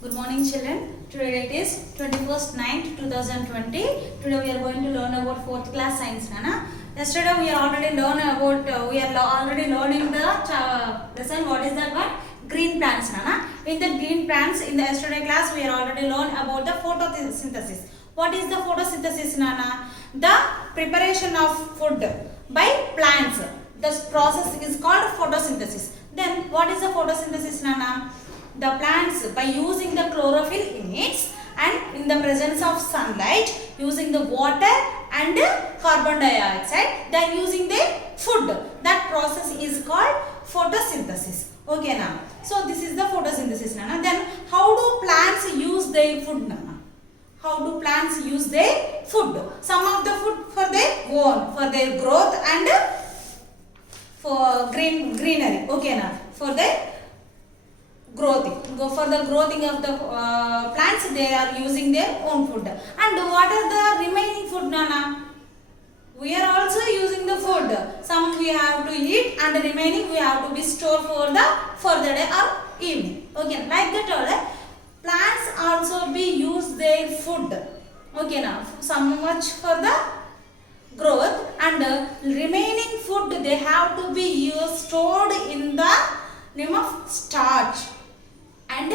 Good morning children. Today it is 21st 9th 2020. Today we are going to learn about 4th class science. Nana. Yesterday we are already already learning the lesson. What is that one? Green plants. Nana. In the green plants in the yesterday class we are already learned about the photosynthesis. What is the photosynthesis, Nana? The preparation of food by plants. The process is called photosynthesis. Then what is the photosynthesis, Nana? The plants, by using the chlorophyll in it and in the presence of sunlight, using the water and carbon dioxide, they are using the food. That process is called photosynthesis. Okay, now. So this is the photosynthesis, Nana. Then how do plants use their food, Nana? How do plants use their food? Some of the food for their own, for their growth and for greenery. Okay, now. For the for the growing of the plants, they are using their own food. And what are the remaining food, Nana? We are also using the food. Some we have to eat and the remaining we have to be stored for the further day or evening. Okay, like that plants also be use their food. Okay, now some much for the growth and remaining food they have to be stored in the name of starch and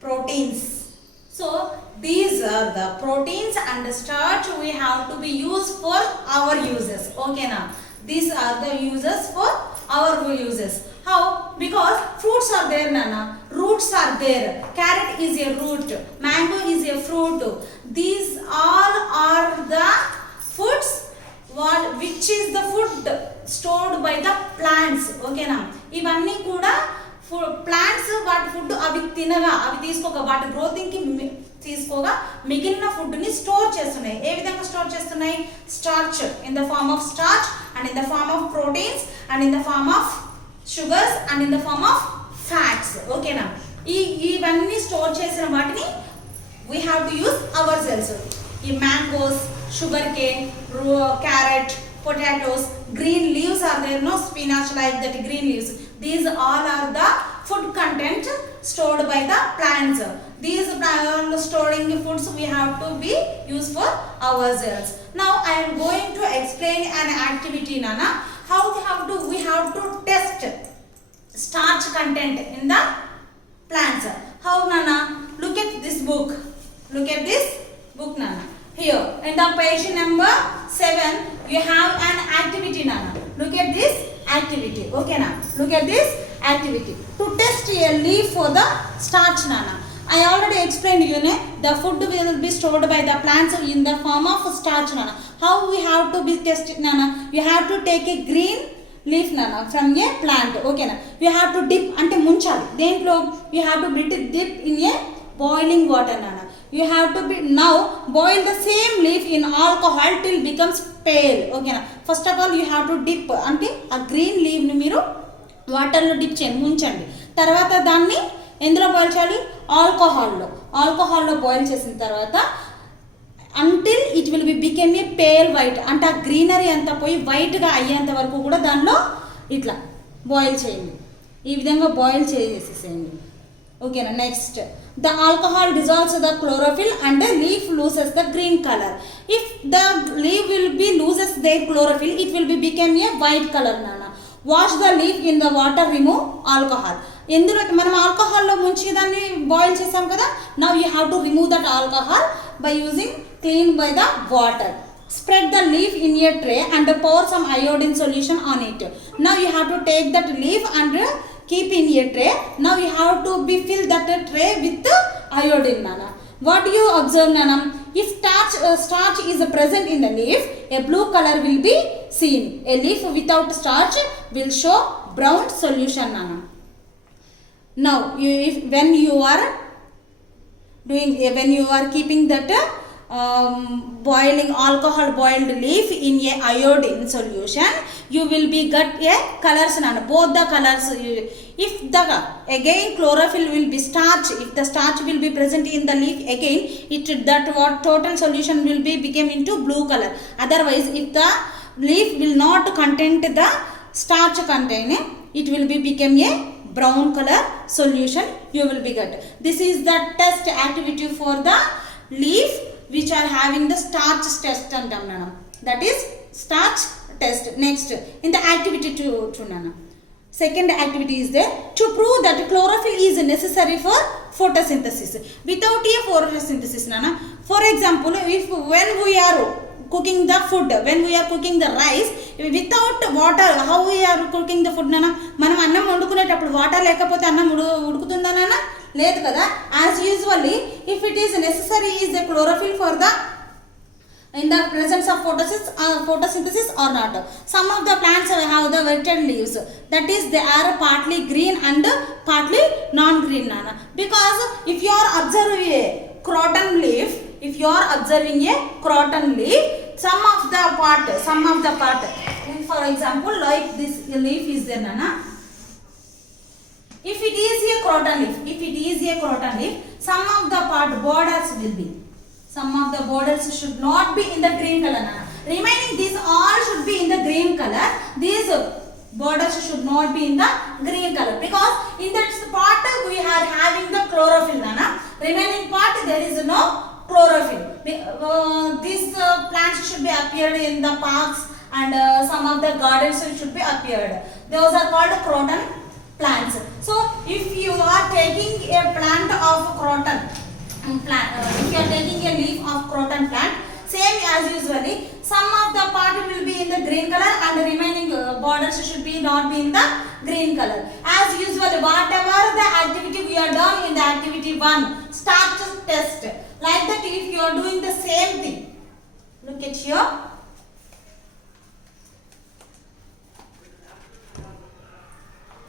proteins. So these are the proteins and the starch we have to be used for our uses. Okay, now these are the uses for our uses. How? Because fruits are there, Nana. Roots are there. Carrot is a root. Mango is a fruit. These all are the foods which is the food stored by the plants. Okay, now ivanni kuda plants వాటి food అవి తినగా అవి తీసుకోగా వాటి గ్రోతింగ్కి తీసుకోగా మిగిలిన ఫుడ్ని store చేస్తున్నాయి. ఏ విధంగా store చేస్తున్నాయి? Starch in the form of starch and in the form of proteins and in the form of sugars and in the form of fats. ఓకేనా? ఇవన్నీ స్టోర్ చేసిన వాటిని we have to use our cells. ఈ mangoes, sugar cane, carrot, potatoes, green leaves are there, no spinach like that green leaves. These all are the food content stored by the plants. These storing foods we have to be used for ourselves. Now I am going to explain an activity, Nana. How we have to test starch content in the plants. How, Nana? Look at this book. Look at this book, Nana. Here in the page number 7 you have an activity, Nana. Look at this activity. Okay, Nana. Look at this activity. To test a leaf for the starch, Nana. I already explained you, the food will be stored by the plants in the form of starch, Nana. How we have to be tested, Nana? You have to take a green leaf, Nana, from a plant. Okay, Nana. You have to dip ante munchali. Dentlo you have to dip in a boiling water, Nana. You have to now boil the same leaf in alcohol till becomes pale. Okay na? First of all you have to dip ante a green leaf ni meeru water lo dip cheyandi, munchandi. Tarvata danni endulo boil cheyali? Alcohol lo boil chesin tarvata until it will be become a pale white. Ante a greenery anta poyi white ga ayyenta varaku kuda danlo itla boil cheyandi. Ee vidhanga boil cheseseyandi. Okay na? Next, the alcohol dissolves the chlorophyll and the leaf loses the green color. If the leaf will be loses their chlorophyll, it will be become a white color, Nana. Wash the leaf in the water, remove alcohol. ఎందులో మనం ఆల్కహాల్లో ముంచి దాన్ని boil చేసాం కదా. Now you have to remove that alcohol by using clean by the water. Spread the leaf in a tray and pour some iodine solution on it. Now you have to take that leaf and keep in a tray. Now you have to fill that tray with iodine, Nana. What do you observe, Nana? If starch is present in the leaf, a blue color will be seen. A leaf without starch will show brown solution, Nana. Now when you are keeping that boiling alcohol boiled leaf in a iodine solution, you will be get a colors, Nana. Both the colors. If the again chlorophyll will be starch, if the starch will be present in the leaf again, total solution will be become into blue color. Otherwise, if the leaf will not contain the starch contain, it will be become a brown color solution you will be get. This is the test activity for the leaf which are having the starch test antam nana. That is starch test. Next in the activity 2 nana. Second activity is there to prove that chlorophyll is necessary for photosynthesis. Without a photosynthesis nana, for example, if when we are cooking the food, when we are cooking the rice, without water, how we are cooking the food nana? Manam annam vandukunettappudu water lekapothe annam udukutunda nana? Ledhu kada. As usually, if it is necessary is the chlorophyll for the in the presence of photosynthesis or not. Some of the plants have the wetted leaves, that is they are partly green and partly non-green nana. Because if you are observing a croton leaf, some of the part, for example, like this leaf is there nana. If it is a croton leaf, some of the part borders will be. Some of the borders should not be in the green color nana. Remaining these all should be in the green color. These borders should not be in the green color, because in that part we are having the chlorophyll nana. Remaining part there is no chlorophyll. These plants should be appeared in the parks and some of the gardens should be appeared. Those are called croton plants. So if you are taking a plant of croton plant, if you are taking a leaf of croton plant, same as usually, some of the part will be in the green color and the remaining borders should be not be in the green color. As usual, whatever the activity we are done in the activity 1, starch test, like that if you are doing the same thing, look at here.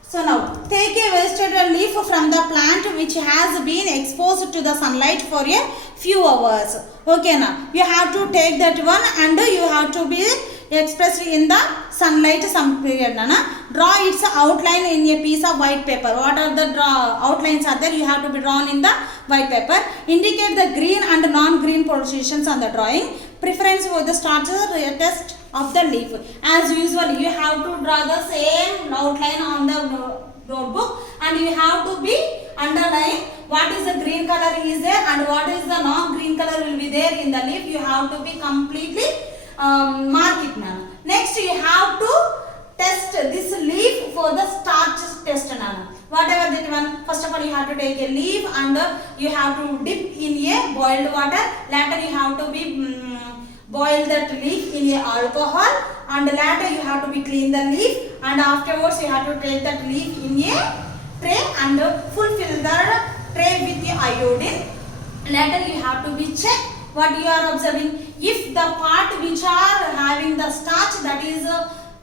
So now take a vegetable leaf from the plant which has been exposed to the sunlight for a few hours. Okay now, you have to take that one and you have to be expressed in the sunlight some period nana. Draw its outline in a piece of white paper. What are the outlines are there? You have to be drawn in the white paper. Indicate the green and non-green positions on the drawing. Preference for the starch test of the leaf. As usual, you have to draw the same outline on the notebook and you have to be underline what is the green color is there and what is the non-green color will be there in the leaf. You have to be completely mark it now. Next you have to test this leaf for the starch test nana. Whatever that one, first of all you have to take a leaf and you have to dip in a boiled water. Later you have to be boil that leaf in a alcohol and later you have to be clean the leaf and afterwards you have to take that leaf in a tray and fulfill the tray with the iodine. Later you have to be check what you are observing. If the part which are having the starch, that is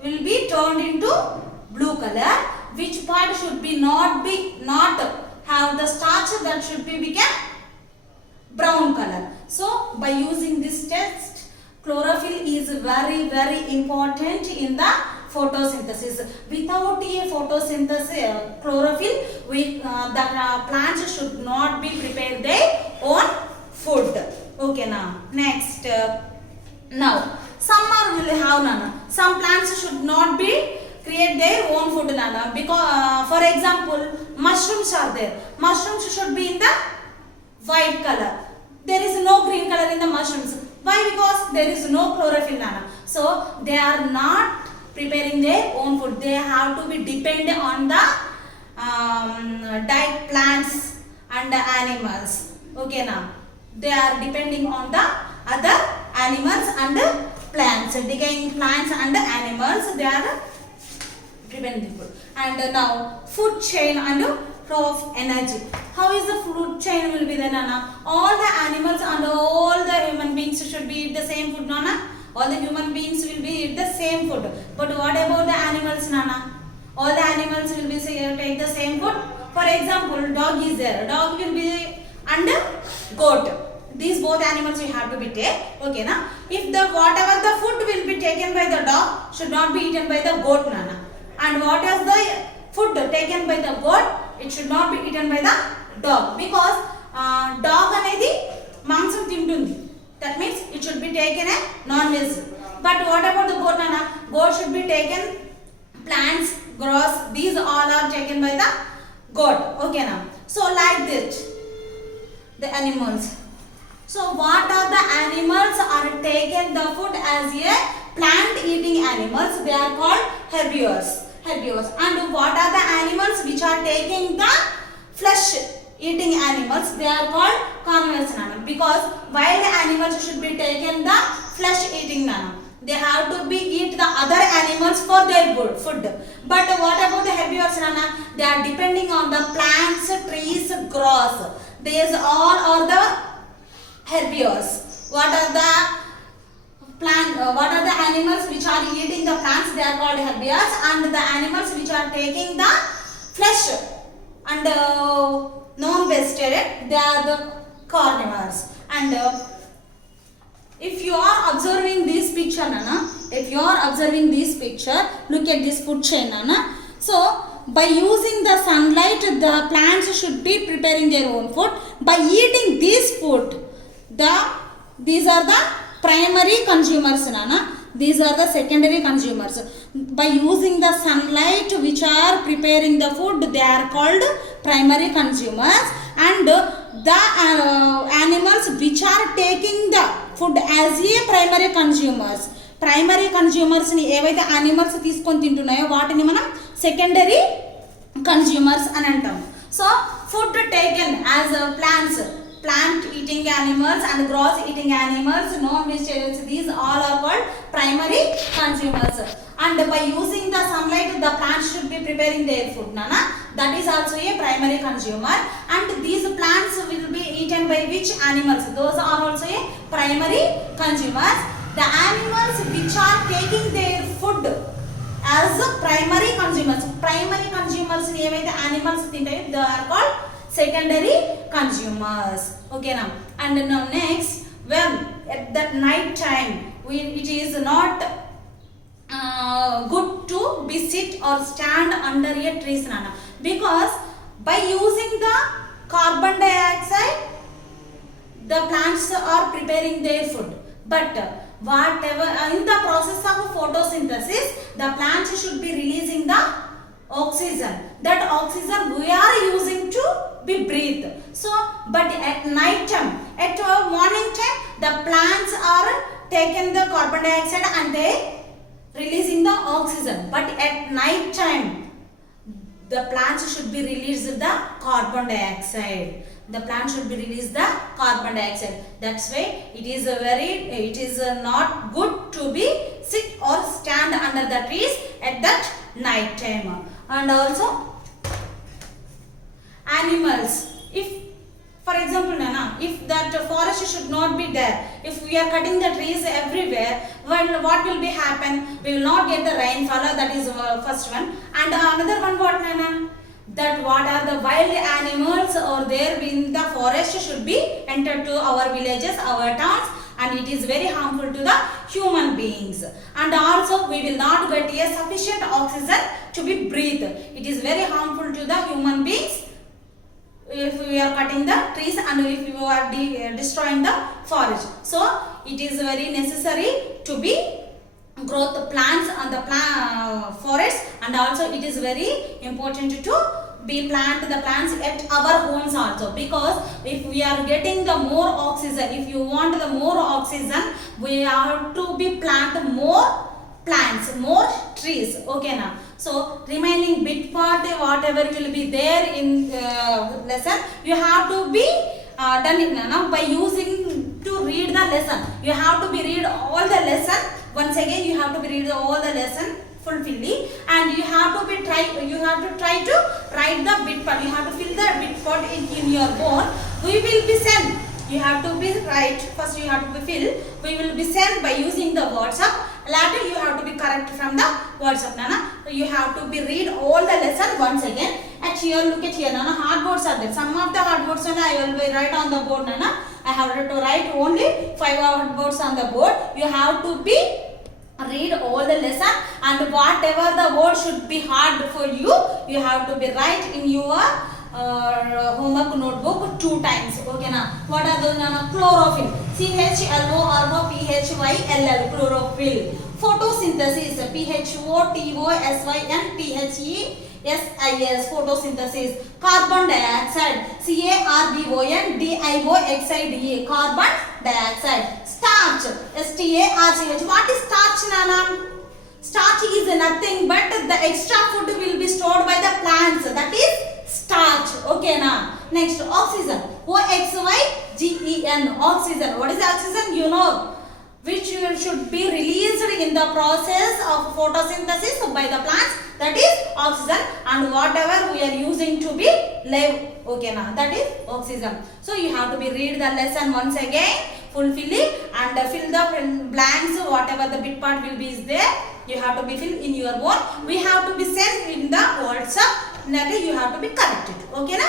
will be turned into blue color, which part should be not have the starch, that should be become brown color. So by using this test, chlorophyll is very important in the photosynthesis. Without a photosynthesis chlorophyll, the plants should not be prepared their own food. Okay now, next now some are will have nana. Some plants should not be create their own food nana, because for example mushrooms are there. Mushrooms should be in the white color. There is no green color in the mushrooms. Why? Because there is no chlorophyll nana. So they are not preparing their own food. They have to be dependent on the diet plants and the animals. Okay now, they are depending on the other animals and plants, decaying plants and animals. They are preventing food. And now food chain and flow of energy. How is the food chain will be then nana? All the animals and all the human beings should be eat the same food nana. All the human beings will be eat the same food. But what about the animals nana? All the animals will be take the same food. For example, dog is there. Dog will be and goat. These both animals you have to be take. Okay na? If the whatever the food will be taken by the dog should not be eaten by the goat nana. And what is the food taken by the goat, it should not be eaten by the dog, because dog anedi mangsam tintundi. That means it should be taken a non-veg. But what about the goat nana? Goat should be taken plants, grass. These all are taken by the goat. Okay now. So like this, the animals. So what are the animals are taken the food as a plant eating animals? They are called herbivores. Herbivores. And what are the animals which are taking the flesh eating animals? They are called carnivorous animals. Because wild animals should be taken the flesh eating animals. They have to be eat the other animals for their food. But what about the herbivores, Nana? They are depending on the plants, trees, grass. These all are the herbivores. What are the what are the animals which are eating the plants? They are called herbivores. And the animals which are taking the flesh and non-vegetarian, they are the carnivores. And if you are observing this picture, Nana, if you are observing this picture, look at this food chain, Nana. So by using the sunlight, the plants should be preparing their own food. By eating this food, these are the primary consumers, Nana. These are the secondary consumers. By using the sunlight which are preparing the food, they are called primary consumers. And the animals which are taking the food as a primary consumers. Primary consumers ni evaithe animals తీసుకొని తింటున్నాయో వాటిని మనం secondary consumers అని అంటాం. So food taken as plants, plant eating animals and grass eating animals, non-vegetarians, these all are called primary consumers. And by using the sunlight, the plants should be preparing their food, Nana. That is also a primary consumer. And these plants will be eaten by which animals? Those are also a primary consumers. The animals which are taking their food as primary consumers. Primary consumers ni evaithe animals tintayo, they are called secondary consumers. Okay now. And now next, when at that night time, it is not good to be sit or stand under a tree, Nana, because by using the carbon dioxide, the plants are preparing their food. But whatever in the process of photosynthesis, the plants should be releasing the oxygen. That oxygen we are using to be breathed. So but at night time, at morning time, the plants are taking the carbon dioxide and they releasing the oxygen. But at night time, the plants should be released the carbon dioxide. The plant should be released the carbon dioxide. That's why it is not good to be sit or stand under the trees at that night time. And also animals, if for example, Nana, if that forest should not be there, if we are cutting the trees everywhere, well, what will be happen? We will not get the rainfall. That is first one. And another one, what, Nana? That what are the wild animals or there in the forest should be entered to our villages, our towns, and it is very harmful to the human beings. And also we will not get a sufficient oxygen to be breathed. It is very harmful to the human beings if we are cutting the trees and if we are destroying the forest. So it is very necessary to be growth plants on the forest, and also it is very important to be plant the plants at our homes also, because if we are getting the more oxygen, if you want the more oxygen, we have to be plant more plants, more trees. Okay now. So remaining bit part, whatever will be there in lesson, you have to be done it now by using to read the lesson. You have to be read all the lesson. Once again, you have to be read all the lesson fully, and you have to try to write the bit part. You have to fill the bit part in your board. We will be sent. You have to be write first. You have to be fill. We will be sent by using the WhatsApp. Later you have to be correct from the WhatsApp, Nana. You have to be read all the lesson once again. And here, look at here, Nana. Hardboards are there. Some of the hardboards I will be write on the board, Nana. I have to write only 5 hardboards on the board. You have to be read all the lesson, and whatever the word should be hard for you, you have to be write in your homework notebook 2 times. Okay na? What are those? Chlorophyll. CHLOROPHYLL, chlorophyll. Photosynthesis, PHOTOSYNTHESIS, photosynthesis. Carbon dioxide, CARBONDIOXIDE, carbon dioxide. Starch, STARCH. What is starch, Nana? Starch is nothing but the extra food will be stored by the plants, that is starch. Okay na. Next, oxygen, OXYGEN, oxygen. What is oxygen? You know, which should be released in the process of photosynthesis by the plants, that is oxygen, and whatever we are using to be live. Okay na, that is oxygen. So you have to be read the lesson once again, fulfill it and fill the blanks, whatever the bit part will be is there, you have to be filled in your own. We have to be sent in the WhatsApp, that you have to be corrected. Okay na.